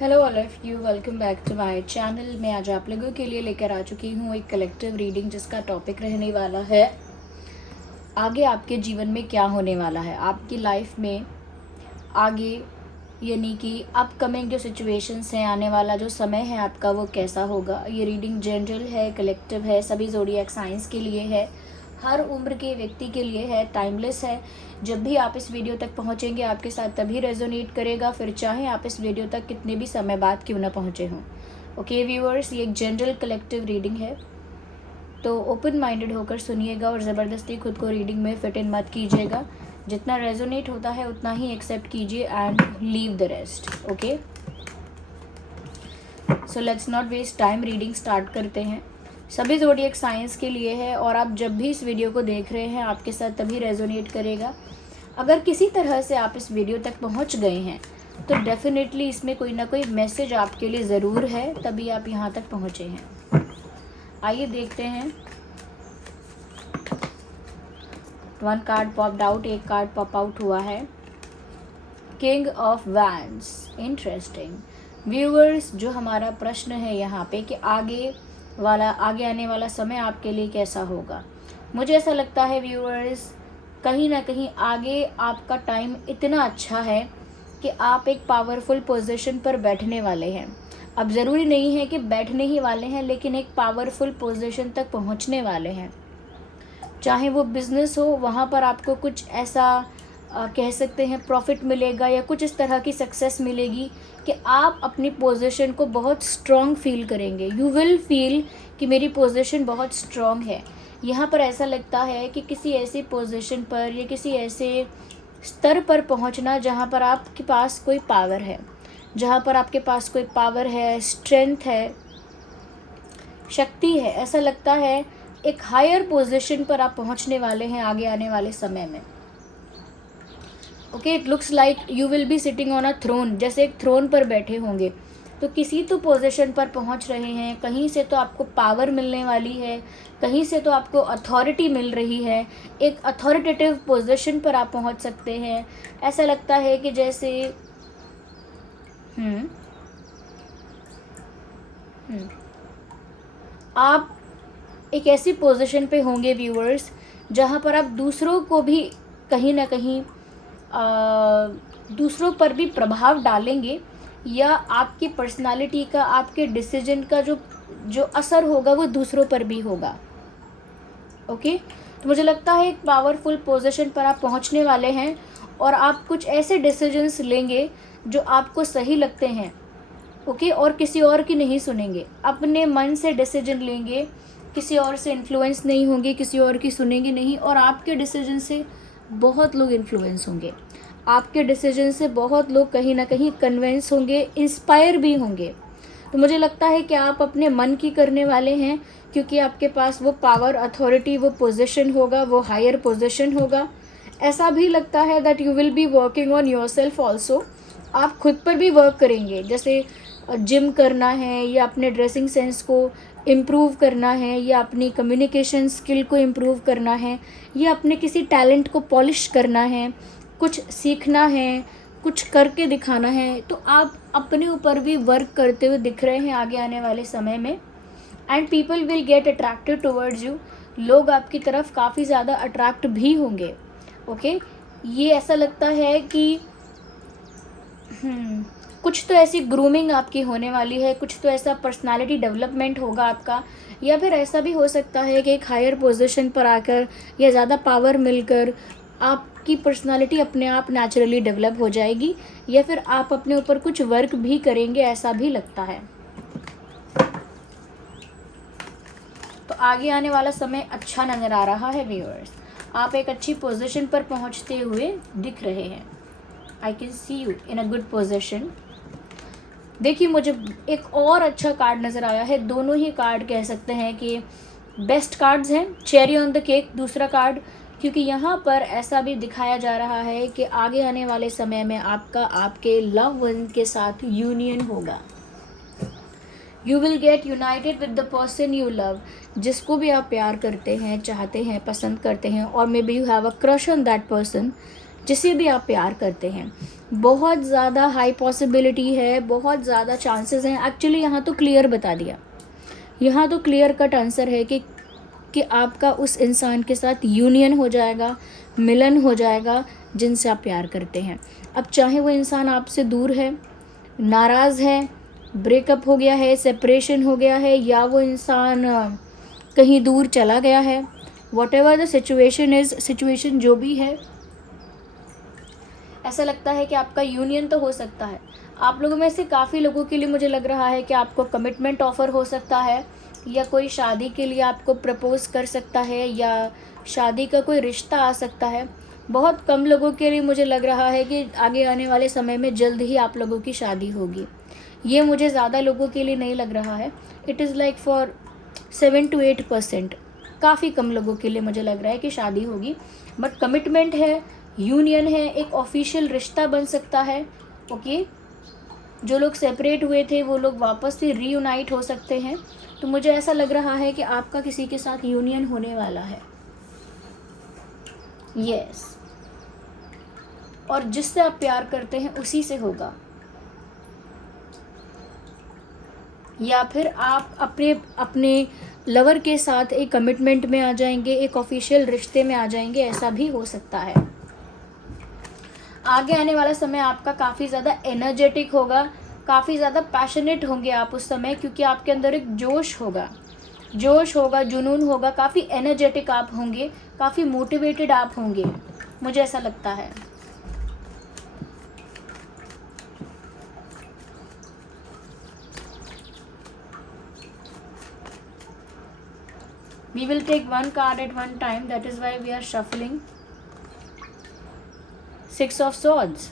Hello all of you, welcome back to my channel. मैं आज आप लोगों के लिए लेकर आ चुकी हूँ एक कलेक्टिव रीडिंग जिसका टॉपिक रहने वाला है आगे आपके जीवन में क्या होने वाला है, आपकी लाइफ में आगे, यानी कि अपकमिंग जो सिचुएशंस हैं, आने वाला जो समय है आपका वो कैसा होगा। ये रीडिंग जनरल है, कलेक्टिव है, सभी ज़ोडिएक साइंस के लिए है, हर उम्र के व्यक्ति के लिए है, टाइमलेस है। जब भी आप इस वीडियो तक पहुंचेंगे आपके साथ तभी रेजोनेट करेगा, फिर चाहे आप इस वीडियो तक कितने भी समय बाद क्यों ना पहुंचे हों। ओके व्यूअर्स, ये एक जनरल कलेक्टिव रीडिंग है, तो ओपन माइंडेड होकर सुनिएगा और ज़बरदस्ती खुद को रीडिंग में फिट इन मत कीजिएगा। जितना रेजोनेट होता है उतना ही एक्सेप्ट कीजिए and leave the rest. Okay, so let's not waste time, reading start करते हैं। सभी ज़ोडिएक साइंस के लिए है और आप जब भी इस वीडियो को देख रहे हैं आपके साथ तभी रेजोनेट करेगा। अगर किसी तरह से आप इस वीडियो तक पहुंच गए हैं तो डेफिनेटली इसमें कोई ना कोई मैसेज आपके लिए ज़रूर है, तभी आप यहां तक पहुंचे हैं। आइए देखते हैं। 1 कार्ड पॉप्ड आउट, एक कार्ड पॉप आउट हुआ है, king of wands. Interesting viewers, जो हमारा प्रश्न है यहाँ पे कि आगे आने वाला समय आपके लिए कैसा होगा। मुझे ऐसा लगता है व्यूअर्स, कहीं ना कहीं आगे आपका टाइम इतना अच्छा है कि आप एक पावरफुल पोजीशन पर बैठने वाले हैं। अब ज़रूरी नहीं है कि बैठने ही वाले हैं, लेकिन एक पावरफुल पोजीशन तक पहुंचने वाले हैं। चाहे वो बिज़नेस हो, वहाँ पर आपको कुछ ऐसा कह सकते हैं प्रॉफिट मिलेगा या कुछ इस तरह की सक्सेस मिलेगी कि आप अपनी पोजीशन को बहुत स्ट्रॉन्ग फील करेंगे। यू विल फील कि मेरी पोजीशन बहुत स्ट्रॉन्ग है। यहाँ पर ऐसा लगता है कि किसी ऐसी पोजीशन पर या किसी ऐसे स्तर पर पहुँचना जहाँ पर आपके पास कोई पावर है, जहाँ पर आपके पास कोई पावर है, स्ट्रेंथ है, शक्ति है। ऐसा लगता है एक हायर पोजीशन पर आप पहुँचने वाले हैं आगे आने वाले समय में। Okay, it looks like you will be sitting on a throne, जैसे एक थ्रोन पर बैठे होंगे। तो किसी तो पोजीशन पर पहुंच रहे हैं, कहीं से तो आपको पावर मिलने वाली है, कहीं से तो आपको अथॉरिटी मिल रही है, एक अथॉरिटेटिव पोजीशन पर आप पहुंच सकते हैं। ऐसा लगता है कि जैसे आप एक ऐसी पोजीशन पे होंगे व्यूअर्स जहां पर आप दूसरों को भी कहीं ना कहीं दूसरों पर भी प्रभाव डालेंगे, या आपकी पर्सनालिटी का, आपके डिसीजन का जो असर होगा वो दूसरों पर भी होगा। ओके, तो मुझे लगता है एक पावरफुल पोजीशन पर आप पहुंचने वाले हैं और आप कुछ ऐसे डिसीजंस लेंगे जो आपको सही लगते हैं। ओके, और किसी और की नहीं सुनेंगे, अपने मन से डिसीजन लेंगे, किसी और से इन्फ्लुएंस नहीं होंगे, किसी और की सुनेंगे नहीं। और आपके डिसीजन से बहुत लोग इन्फ्लुएंस होंगे, आपके डिसीजन से बहुत लोग कहीं ना कहीं कन्विंस होंगे, इंस्पायर भी होंगे। तो मुझे लगता है कि आप अपने मन की करने वाले हैं, क्योंकि आपके पास वो पावर, अथॉरिटी, वो पोजीशन होगा, वो हायर पोजीशन होगा। ऐसा भी लगता है that you will be working on your self also. आप खुद पर भी वर्क करेंगे, जैसे जिम करना है, या अपने ड्रेसिंग सेंस को इम्प्रूव करना है, या अपनी कम्युनिकेशन स्किल को इम्प्रूव करना है, या अपने किसी टैलेंट को पॉलिश करना है, कुछ सीखना है, कुछ करके दिखाना है। तो आप अपने ऊपर भी वर्क करते हुए दिख रहे हैं आगे आने वाले समय में। And people will get attracted towards you, लोग आपकी तरफ काफ़ी ज़्यादा अट्रैक्ट भी होंगे। ओके, ये ऐसा लगता है कि कुछ तो ऐसी ग्रूमिंग आपकी होने वाली है, कुछ तो ऐसा पर्सनालिटी डेवलपमेंट होगा आपका, या फिर ऐसा भी हो सकता है कि एक हायर पोजीशन पर आकर या ज़्यादा पावर मिलकर आपकी पर्सनालिटी अपने आप नेचुरली डेवलप हो जाएगी, या फिर आप अपने ऊपर कुछ वर्क भी करेंगे, ऐसा भी लगता है। तो आगे आने वाला समय अच्छा नज़र आ रहा है व्यूअर्स, आप एक अच्छी पोजीशन पर पहुंचते हुए दिख रहे हैं। I can see you in a good position. देखिए, मुझे एक और अच्छा कार्ड नज़र आया है, दोनों ही कार्ड कह सकते हैं कि बेस्ट कार्ड्स हैं, चेरी ऑन द केक दूसरा कार्ड, क्योंकि यहाँ पर ऐसा भी दिखाया जा रहा है कि आगे आने वाले समय में आपका आपके लव वन के साथ यूनियन होगा। You will get United with the person you love, जिसको भी आप प्यार करते हैं, चाहते हैं, पसंद करते हैं, और may be you have a crush on that person. जिसे भी आप प्यार करते हैं। बहुत ज़्यादा हाई पॉसिबिलिटी है, बहुत ज़्यादा चांसेस हैं। एक्चुअली यहाँ तो क्लियर बता दिया, यहाँ तो क्लियर कट आंसर है कि आपका उस इंसान के साथ यूनियन हो जाएगा, मिलन हो जाएगा जिनसे आप प्यार करते हैं। अब चाहे वो इंसान आपसे दूर है, नाराज़ है, ब्रेकअप हो गया है, सेपरेशन हो गया है, या वो इंसान कहीं दूर चला गया है, what ever the situation is, situation जो भी है, ऐसा लगता है कि आपका यूनियन तो हो सकता है। आप लोगों में से काफ़ी लोगों के लिए मुझे लग रहा है कि आपको कमिटमेंट ऑफ़र हो सकता है, या कोई शादी के लिए आपको प्रपोज़ कर सकता है, या शादी का कोई रिश्ता आ सकता है। बहुत कम लोगों के लिए मुझे लग रहा है कि आगे आने वाले समय में जल्द ही आप लोगों की शादी होगी। ये मुझे ज़्यादा लोगों के लिए नहीं लग रहा है। It is like for 7 to 8%, काफ़ी कम लोगों के लिए मुझे लग रहा है कि शादी होगी। बट कमिटमेंट है, यूनियन है, एक ऑफिशियल रिश्ता बन सकता है। ओके, जो लोग सेपरेट हुए थे वो लोग वापस से रीयूनाइट हो सकते हैं। तो मुझे ऐसा लग रहा है कि आपका किसी के साथ यूनियन होने वाला है। यस, और जिससे आप प्यार करते हैं उसी से होगा, या फिर आप अपने लवर के साथ एक कमिटमेंट में आ जाएंगे, एक ऑफिशियल रिश्ते में आ जाएंगे, ऐसा भी हो सकता है। आगे आने वाला समय आपका काफ़ी ज़्यादा एनर्जेटिक होगा, काफ़ी ज़्यादा पैशनेट होंगे आप उस समय, क्योंकि आपके अंदर एक जोश होगा, जुनून होगा, काफ़ी एनर्जेटिक आप होंगे, काफ़ी मोटिवेटेड आप होंगे, मुझे ऐसा लगता है। We will take one card at one time, that is why we are shuffling. 6 of Swords.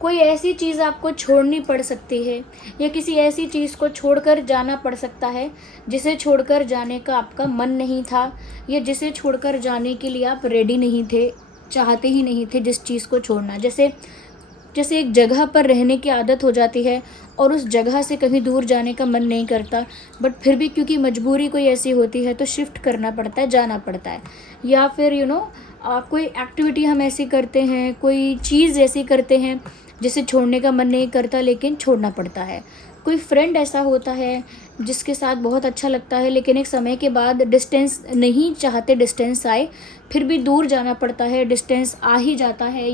कोई ऐसी चीज़ आपको छोड़नी पड़ सकती है, या किसी ऐसी चीज़ को छोड़कर जाना पड़ सकता है जिसे छोड़कर जाने का आपका मन नहीं था, या जिसे छोड़कर जाने के लिए आप रेडी नहीं थे, चाहते ही नहीं थे जिस चीज़ को छोड़ना। जैसे एक जगह पर रहने की आदत हो जाती है और उस जगह से कहीं दूर जाने का मन नहीं करता, बट फिर भी क्योंकि मजबूरी कोई ऐसी होती है तो शिफ्ट करना पड़ता है, जाना पड़ता है। या फिर कोई एक्टिविटी हम ऐसी करते हैं, कोई चीज़ ऐसी करते हैं जिसे छोड़ने का मन नहीं करता लेकिन छोड़ना पड़ता है। कोई फ्रेंड ऐसा होता है जिसके साथ बहुत अच्छा लगता है, लेकिन एक समय के बाद डिस्टेंस नहीं चाहते डिस्टेंस आए, फिर भी दूर जाना पड़ता है, डिस्टेंस आ ही जाता है।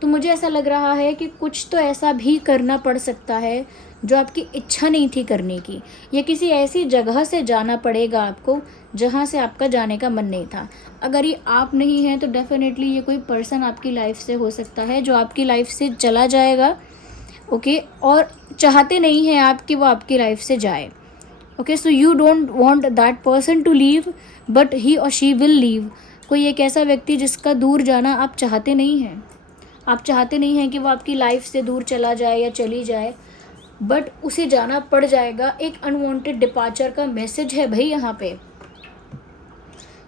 तो मुझे ऐसा लग रहा है कि कुछ तो ऐसा भी करना पड़ सकता है जो आपकी इच्छा नहीं थी करने की, या किसी ऐसी जगह से जाना पड़ेगा आपको जहाँ से आपका जाने का मन नहीं था। अगर ये आप नहीं हैं तो डेफिनेटली ये कोई पर्सन आपकी लाइफ से हो सकता है जो आपकी लाइफ से चला जाएगा। ओके, और चाहते नहीं हैं आप कि वो आपकी लाइफ से जाए। Okay, so you don't want that person to leave, but he और शी विल लीव। कोई एक ऐसा व्यक्ति जिसका दूर जाना आप चाहते नहीं हैं, आप चाहते नहीं हैं कि वो आपकी लाइफ से दूर चला जाए या चली जाए, बट उसे जाना पड़ जाएगा। एक अनवांटेड डिपार्चर का मैसेज है भाई यहाँ पे।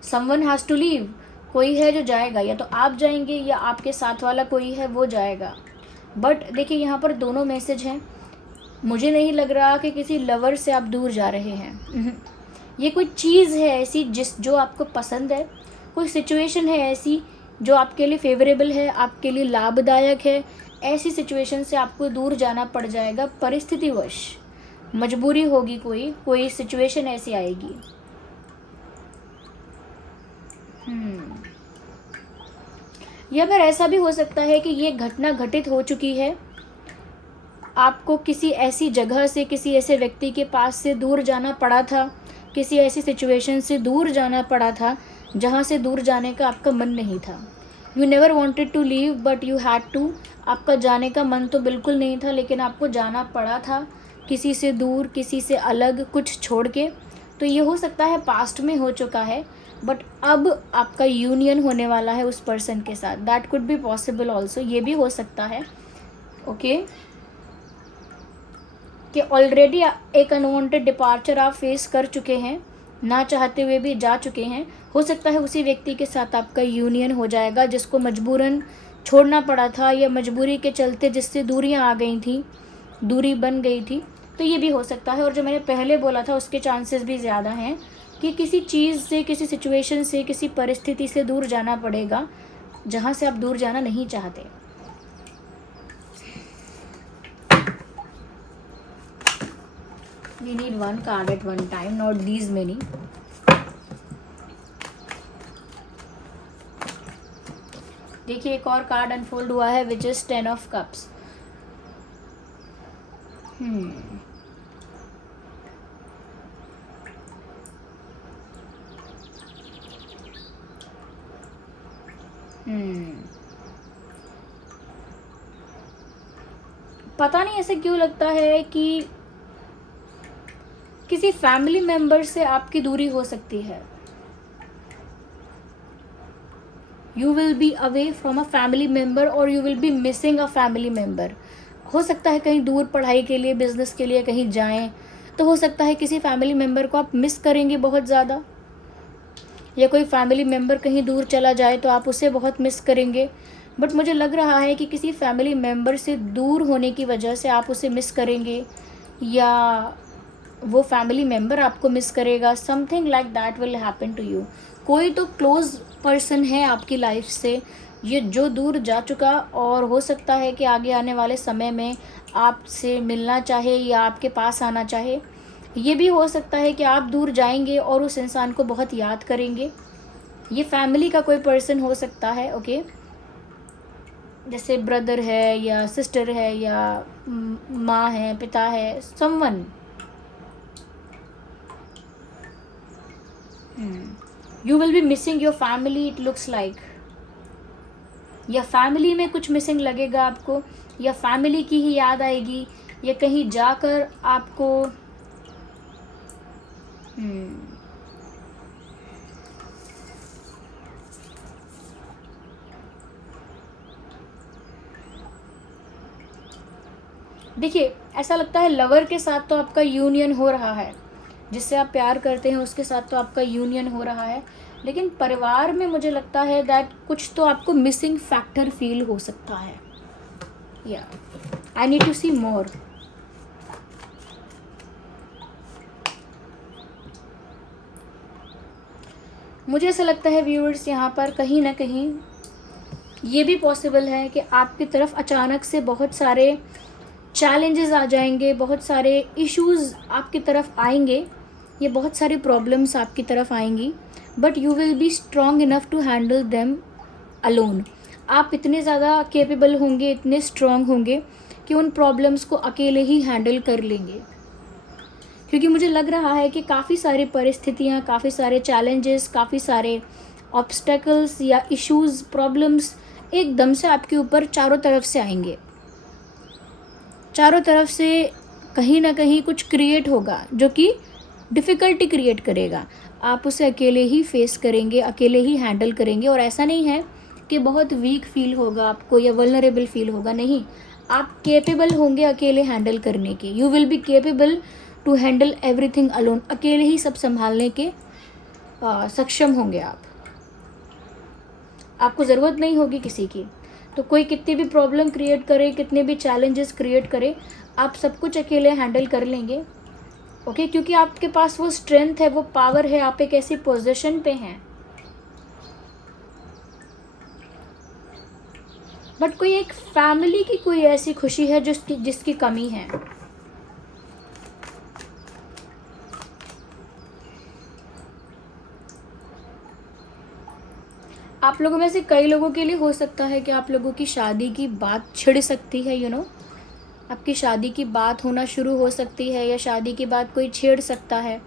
समवन हैज़ टू लीव, कोई है जो जाएगा, या तो आप जाएंगे या आपके साथ वाला कोई है वो जाएगा। बट देखिए यहाँ पर दोनों मैसेज हैं। मुझे नहीं लग रहा कि किसी लवर से आप दूर जा रहे हैं। ये कोई चीज़ है ऐसी जो आपको पसंद है, कोई सिचुएशन है ऐसी जो आपके लिए फेवरेबल है, आपके लिए लाभदायक है। ऐसी सिचुएशन से आपको दूर जाना पड़ जाएगा, परिस्थितिवश, मजबूरी होगी, कोई सिचुएशन ऐसी आएगी। या फिर ऐसा भी हो सकता है कि ये घटना घटित हो चुकी है, आपको किसी ऐसी जगह से, किसी ऐसे व्यक्ति के पास से दूर जाना पड़ा था, किसी ऐसी सिचुएशन से दूर जाना पड़ा था जहाँ से दूर जाने का आपका मन नहीं था। You never wanted to leave but you had to. आपका जाने का मन तो बिल्कुल नहीं था, लेकिन आपको जाना पड़ा था, किसी से दूर, किसी से अलग, कुछ छोड़ के। तो ये हो सकता है पास्ट में हो चुका है, बट अब आपका यूनियन होने वाला है उस पर्सन के साथ। That could be possible also, ये भी हो सकता है। ओके, कि ऑलरेडी एक अनवांटेड डिपार्चर आप फेस कर चुके हैं, ना चाहते हुए भी जा चुके हैं। हो सकता है उसी व्यक्ति के साथ आपका यूनियन हो जाएगा जिसको मजबूरन छोड़ना पड़ा था, या मजबूरी के चलते जिससे दूरियां आ गई थी, दूरी बन गई थी। तो ये भी हो सकता है। और जो मैंने पहले बोला था उसके चांसेस भी ज़्यादा हैं, कि किसी चीज़ से, किसी सिचुएशन से, किसी परिस्थिति से दूर जाना पड़ेगा जहाँ से आप दूर जाना नहीं चाहते। We need one card at one time, not these many. देखिए एक और कार्ड अनफोल्ड हुआ है विच इज 10 ऑफ कप्स। पता नहीं ऐसे क्यों लगता है कि किसी फैमिली मेंबर से आपकी दूरी हो सकती है। You will be away from a family member और you will be missing a family member. हो सकता है कहीं दूर पढ़ाई के लिए, बिजनेस के लिए कहीं जाएं, तो हो सकता है किसी फैमिली मेंबर को आप मिस करेंगे बहुत ज़्यादा, या कोई फैमिली मेंबर कहीं दूर चला जाए तो आप उसे बहुत मिस करेंगे। बट मुझे लग रहा है कि किसी फैमिली मेंबर से दूर होने की वजह से आप उसे मिस करेंगे, या वो फैमिली मेंबर आपको मिस करेगा। Something like that will happen to you. कोई तो क्लोज पर्सन है आपकी लाइफ से ये जो दूर जा चुका, और हो सकता है कि आगे आने वाले समय में आपसे मिलना चाहे या आपके पास आना चाहे। ये भी हो सकता है कि आप दूर जाएंगे और उस इंसान को बहुत याद करेंगे। ये फैमिली का कोई पर्सन हो सकता है, ओके, जैसे ब्रदर है या सिस्टर है या माँ है, पिता है, someone. You will be missing your family, it looks like. या फैमिली में कुछ मिसिंग लगेगा आपको, या फैमिली की ही याद आएगी, या कहीं जाकर आपको देखिए ऐसा लगता है लवर के साथ तो आपका यूनियन हो रहा है, जिससे आप प्यार करते हैं उसके साथ तो आपका यूनियन हो रहा है, लेकिन परिवार में मुझे लगता है दैट कुछ तो आपको मिसिंग फैक्टर फील हो सकता है। या आई नीड टू सी मोर। मुझे ऐसा लगता है व्यूअर्स, यहाँ पर कहीं ना कहीं ये भी पॉसिबल है कि आपकी तरफ अचानक से बहुत सारे चैलेंजेस आ जाएंगे, बहुत सारे इश्यूज़ आपकी तरफ आएंगे, ये बहुत सारी प्रॉब्लम्स आपकी तरफ आएंगी, but you will be strong enough to handle them alone. आप इतने ज़्यादा केपेबल होंगे, इतने स्ट्रॉन्ग होंगे कि उन प्रॉब्लम्स को अकेले ही हैंडल कर लेंगे। क्योंकि मुझे लग रहा है कि काफ़ी सारी परिस्थितियाँ, काफ़ी सारे चैलेंजेस, काफ़ी सारे ऑब्स्टेकल्स या इश्यूज़, प्रॉब्लम्स एकदम से आपके ऊपर चारों तरफ से आएंगे। चारों तरफ से कहीं ना कहीं कुछ क्रिएट होगा जो कि डिफ़िकल्टी क्रिएट करेगा। आप उसे अकेले ही फेस करेंगे, अकेले ही हैंडल करेंगे। और ऐसा नहीं है कि बहुत वीक फील होगा आपको या वल्नरेबल फील होगा, नहीं, आप केपेबल होंगे अकेले हैंडल करने के। You will be capable to handle everything alone. अकेले ही सब संभालने के सक्षम होंगे आप। आपको ज़रूरत नहीं होगी किसी की। तो कोई कितनी भी प्रॉब्लम क्रिएट करे, कितने भी चैलेंजेस क्रिएट करे, आप सब कुछ अकेले हैंडल कर लेंगे, ओके, क्योंकि आपके पास वो स्ट्रेंथ है, वो पावर है, आप एक ऐसी पोजीशन पे हैं। बट कोई एक फैमिली की कोई ऐसी खुशी है जिसकी कमी है। आप लोगों में से कई लोगों के लिए हो सकता है कि आप लोगों की शादी की बात छिड़ सकती है, आपकी शादी की बात होना शुरू हो सकती है, या शादी की बात कोई छेड़ सकता है।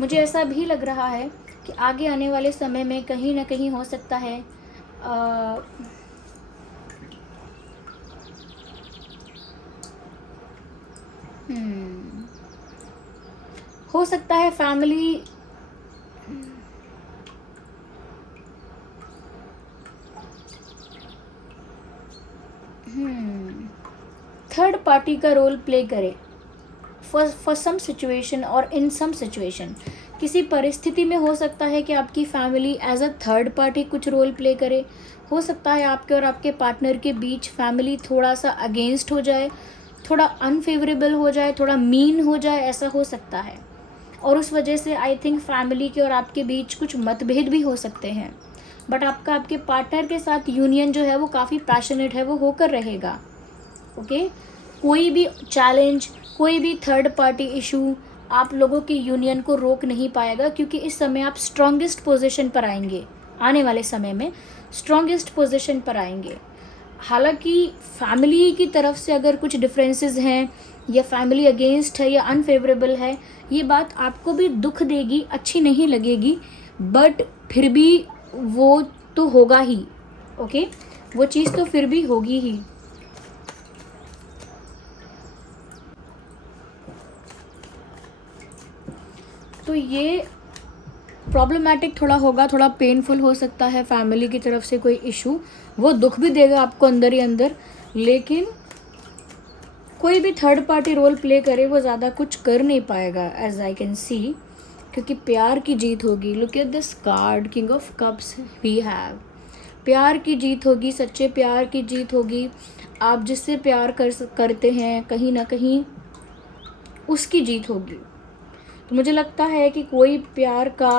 मुझे ऐसा भी लग रहा है कि आगे आने वाले समय में कहीं ना कहीं हो सकता है हो सकता है फैमिली थर्ड पार्टी का रोल प्ले करे फॉर सम सिचुएशन और इन सम सिचुएशन। किसी परिस्थिति में हो सकता है कि आपकी family as a third party कुछ रोल प्ले करे। हो सकता है आपके और आपके पार्टनर के बीच फैमिली थोड़ा सा अगेंस्ट हो जाए, थोड़ा अनफेवरेबल हो जाए, थोड़ा मीन हो जाए, ऐसा हो सकता है। और उस वजह से आई थिंक फैमिली के और आपके बीच कुछ मतभेद भी हो सकते हैं, बट आपका आपके पार्टनर के साथ यूनियन जो है वो काफ़ी पैशनेट है, वो होकर रहेगा। ओके, कोई भी चैलेंज, कोई भी थर्ड पार्टी इशू आप लोगों की यूनियन को रोक नहीं पाएगा, क्योंकि इस समय आप स्ट्रॉन्गेस्ट पोजीशन पर आएंगे, आने वाले समय में स्ट्रॉन्गेस्ट पोजीशन पर आएंगे। हालांकि फैमिली की तरफ से अगर कुछ डिफरेंसेस हैं या फैमिली अगेंस्ट है या अनफेवरेबल है, ये बात आपको भी दुख देगी, अच्छी नहीं लगेगी, बट फिर भी वो तो होगा ही। ओके, वो चीज़ तो फिर भी होगी ही। तो ये प्रॉब्लमैटिक थोड़ा होगा, थोड़ा पेनफुल हो सकता है फैमिली की तरफ से कोई इशू, वो दुख भी देगा आपको अंदर ही अंदर, लेकिन कोई भी थर्ड पार्टी रोल प्ले करे वो ज़्यादा कुछ कर नहीं पाएगा एज आई कैन सी, क्योंकि प्यार की जीत होगी। Look at this card, king of cups we have. प्यार की जीत होगी, सच्चे प्यार की जीत होगी। आप जिससे प्यार करते हैं कहीं ना कहीं उसकी जीत होगी। तो मुझे लगता है कि कोई प्यार का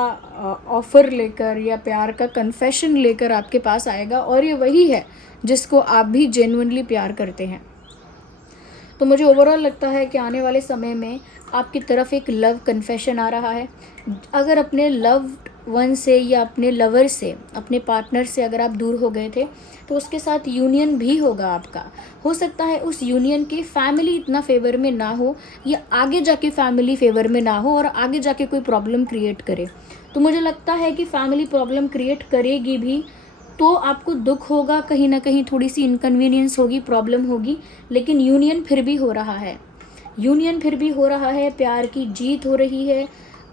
ऑफ़र लेकर या प्यार का कन्फेशन लेकर आपके पास आएगा, और ये वही है जिसको आप भी जेन्युइनली प्यार करते हैं। तो मुझे ओवरऑल लगता है कि आने वाले समय में आपकी तरफ एक लव कन्फेशन आ रहा है। अगर अपने लव्ड वन से या अपने लवर से, अपने पार्टनर से अगर आप दूर हो गए थे, तो उसके साथ यूनियन भी होगा आपका। हो सकता है उस यूनियन की फैमिली इतना फेवर में ना हो, या आगे जाके फैमिली फेवर में ना हो और आगे जाके कोई प्रॉब्लम क्रिएट करे। तो मुझे लगता है कि फैमिली प्रॉब्लम क्रिएट करेगी भी, तो आपको दुख होगा, कहीं ना कहीं थोड़ी सी इनकन्वीनियंस होगी, प्रॉब्लम होगी, लेकिन यूनियन फिर भी हो रहा है, यूनियन फिर भी हो रहा है, प्यार की जीत हो रही है,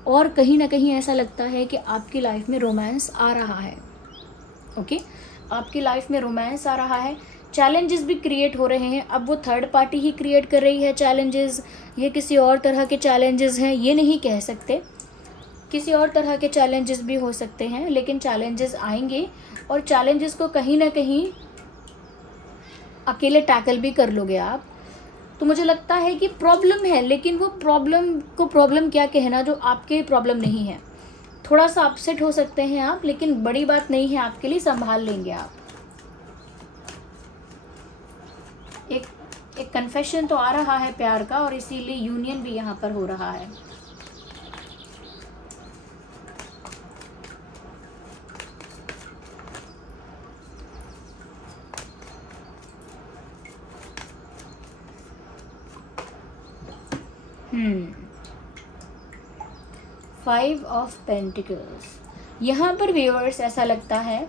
और कहीं ना कहीं ऐसा लगता है कि आपकी लाइफ में रोमांस आ रहा है। ओके, आपकी लाइफ में रोमांस आ रहा है। चैलेंजेस भी क्रिएट हो रहे हैं, अब वो थर्ड पार्टी ही क्रिएट कर रही है चैलेंजेस, ये किसी और तरह के चैलेंजेस हैं, ये नहीं कह सकते। किसी और तरह के चैलेंजेस भी हो सकते हैं, लेकिन चैलेंजेस आएंगे, और चैलेंजेस को कहीं ना कहीं अकेले टैकल भी कर लोगे आप। तो मुझे लगता है कि प्रॉब्लम है, लेकिन वो प्रॉब्लम को प्रॉब्लम क्या कहना जो आपके प्रॉब्लम नहीं है। थोड़ा सा अपसेट हो सकते हैं आप, लेकिन बड़ी बात नहीं है आपके लिए, संभाल लेंगे आप। एक कन्फेशन तो आ रहा है प्यार का, और इसीलिए यूनियन भी यहाँ पर हो रहा है। फाइव ऑफ पेंटिकल्स, यहाँ पर व्यूअर्स ऐसा लगता है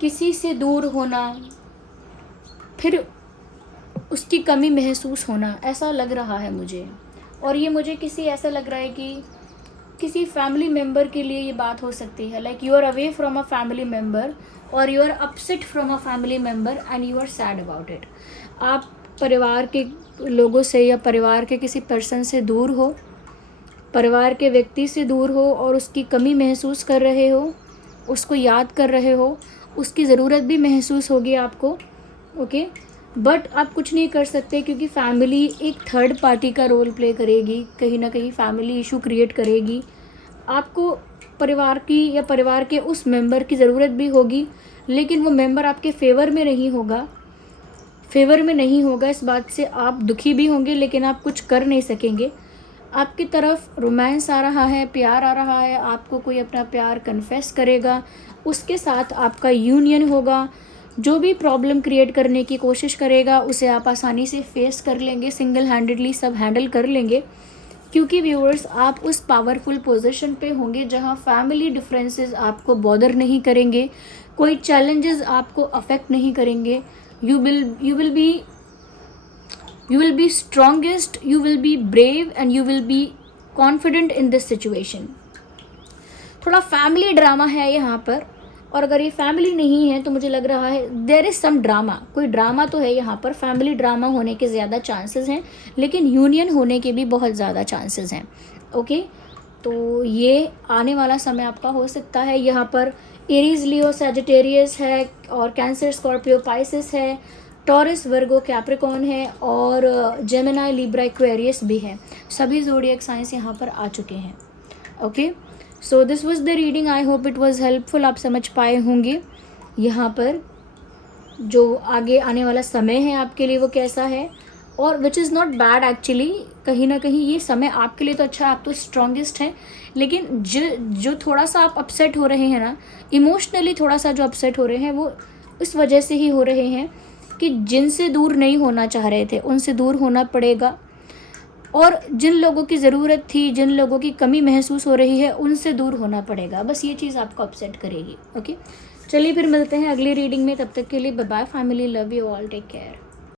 किसी से दूर होना, फिर उसकी कमी महसूस होना, ऐसा लग रहा है मुझे। और ये मुझे किसी ऐसा लग रहा है कि किसी फैमिली मेम्बर के लिए ये बात हो सकती है, like you are away from a family member, और you are upset from a family member and you are sad about it. आप परिवार के लोगों से या परिवार के किसी पर्सन से दूर हो, परिवार के व्यक्ति से दूर हो, और उसकी कमी महसूस कर रहे हो, उसको याद कर रहे हो, उसकी ज़रूरत भी महसूस होगी आपको। ओके, बट आप कुछ नहीं कर सकते, क्योंकि फैमिली एक थर्ड पार्टी का रोल प्ले करेगी, कहीं ना कहीं फैमिली इशू क्रिएट करेगी। आपको परिवार की या परिवार के उस मेंबर की ज़रूरत भी होगी, लेकिन वो मेंबर आपके फेवर में नहीं होगा, फेवर में नहीं होगा। इस बात से आप दुखी भी होंगे, लेकिन आप कुछ कर नहीं सकेंगे। आपकी तरफ रोमांस आ रहा है, प्यार आ रहा है, आपको कोई अपना प्यार कन्फेस करेगा, उसके साथ आपका यूनियन होगा। जो भी प्रॉब्लम क्रिएट करने की कोशिश करेगा उसे आप आसानी से फेस कर लेंगे, सिंगल हैंडेडली सब हैंडल कर लेंगे, क्योंकि व्यूअर्स आप उस पावरफुल पोजीशन पे होंगे जहां फैमिली डिफरेंसेस आपको बॉदर नहीं करेंगे, कोई चैलेंजेस आपको अफेक्ट नहीं करेंगे। You will B strongest, you will be brave and you will be confident in this situation. थोड़ा फैमिली ड्रामा है यहाँ पर, और अगर ये फैमिली नहीं है तो मुझे लग रहा है देयर इज़ सम ड्रामा, कोई ड्रामा तो है यहाँ पर, फैमिली ड्रामा होने के ज़्यादा चांसेस हैं, लेकिन यूनियन होने के भी बहुत ज़्यादा चांसेस हैं। ओके, तो ये आने वाला समय आपका हो सकता है। यहाँ पर एरीज, लियो, सैजिटेरियस है और कैंसर, स्कॉर्पियो, पाइसिस है, टॉरस, वर्गो, कैप्रिकॉर्न है और जेमिनाई, लिब्रा, एक्वेरियस भी है। सभी ज़ोडिएक साइंस यहाँ पर आ चुके हैं। Okay, so this was the reading, I hope it was helpful. आप समझ पाए होंगे यहाँ पर जो आगे आने वाला समय है आपके लिए वो कैसा है, और which is not bad actually. कहीं ना कहीं ये समय आपके लिए तो अच्छा है, आप तो स्ट्रॉन्गेस्ट हैं, लेकिन जो थोड़ा सा आप अपसेट हो रहे हैं ना, इमोशनली थोड़ा सा जो अपसेट हो रहे हैं वो इस वजह से ही हो रहे हैं कि जिनसे दूर नहीं होना चाह रहे थे उनसे दूर होना पड़ेगा, और जिन लोगों की ज़रूरत थी, जिन लोगों की कमी महसूस हो रही है, उनसे दूर होना पड़ेगा। बस ये चीज़ आपको अपसेट करेगी। ओके, चलिए फिर मिलते हैं अगली रीडिंग में, तब तक के लिए bye bye family, love you all, take care.